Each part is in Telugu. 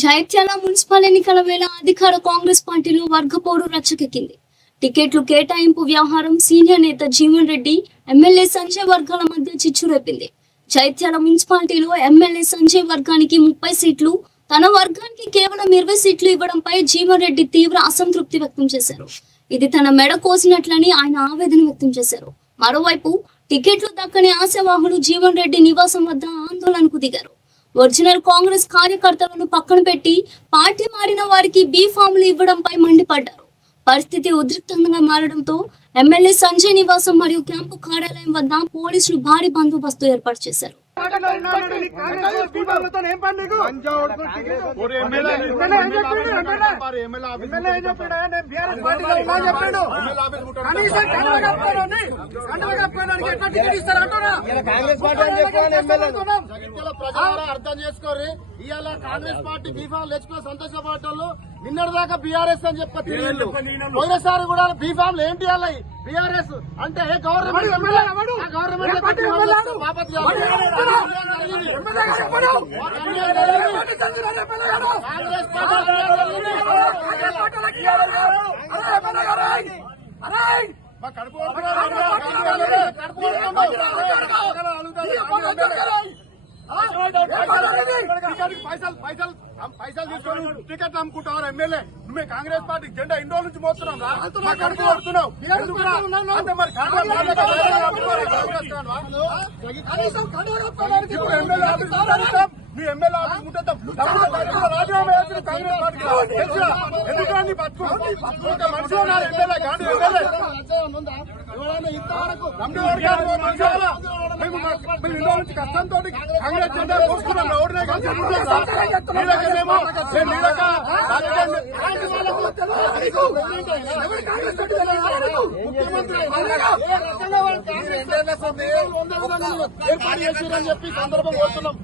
జైత్యాల మున్సిపల్ ఎన్నికల వేళ అధికార కాంగ్రెస్ పార్టీలో వర్గపోరు రచ్చకెక్కింది. టికెట్లు కేటాయింపు వ్యవహారం సీనియర్ నేత జీవన్ రెడ్డి, ఎమ్మెల్యే సంజయ్ వర్గాల మధ్య చిచ్చు రేపింది. జైత్యాల మున్సిపాలిటీలో ఎమ్మెల్యే సంజయ్ వర్గానికి 30 సీట్లు, తన వర్గానికి కేవలం 20 సీట్లు ఇవ్వడంపై జీవన్ రెడ్డి తీవ్ర అసంతృప్తి వ్యక్తం చేశారు. ఇది తన మెడ కోసినట్లని ఆయన ఆవేదన వ్యక్తం చేశారు. మరోవైపు టికెట్లు దక్కని ఆశావాహులు జీవన్ రెడ్డి నివాసం వద్ద ఆందోళనకు దిగారు. ఒరిజినల్ కాంగ్రెస్ కార్యకర్తలను పక్కన పెట్టి పార్టీ మారిన వారికి బీ ఫామ్లు ఇవ్వడంపై మండిపడ్డారు. పరిస్థితి ఉద్రిక్తంగా మారడంతో ఎమ్మెల్యే సంజయ్ నివాసం మరియు క్యాంపు కార్యాలయం వద్ద పోలీసులు భారీ బందోబస్తు ఏర్పాటు చేశారు. అర్థం చేసుకోరు. ఇవాళ కాంగ్రెస్ పార్టీ బీఫామ్ తెచ్చుకున్న సంతోషపడ్డారు. నిన్నటి దాకా బీఆర్ఎస్ అని చెప్పి పోయినసారి కూడా బీఫామ్ ఏంటి అలా బీఆర్ఎస్ అంటే గవర్నమెంట్ పైసలు తీసుకొని టికెట్ అమ్ముకుంటారు. ఎమ్మెల్యే నువ్వు కాంగ్రెస్ పార్టీ జెండా ఇన్ని రోజుల నుంచి మోస్తున్నాం కడుపు కొడుతున్నావు. నీ ఎమ్మెల్యే ఆఫీస్ ముట్టేద్దాం. రాజీనామా చేసిన కాంగ్రెస్ పార్టీ ఎందుకంటే బతుకు మనుషులు ఉన్నారు. ఎమ్మెల్యే కానీ ఎన్నో నుంచి కష్టంతో కాంగ్రెస్ జెండా మోస్తున్నాం. ఓడినే ఏర్పాటు చేసిరని చెప్పి సందర్భం కోరుతున్నాం.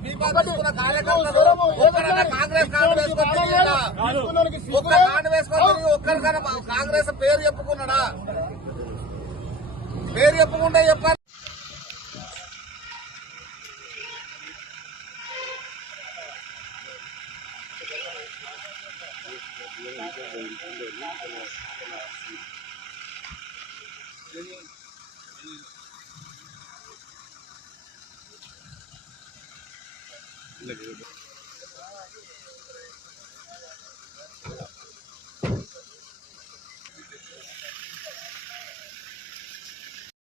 కాంగ్రెస్ పేరు చెప్పుకున్నాడా? పేరు చెప్పకుండా చెప్పాలి. लगे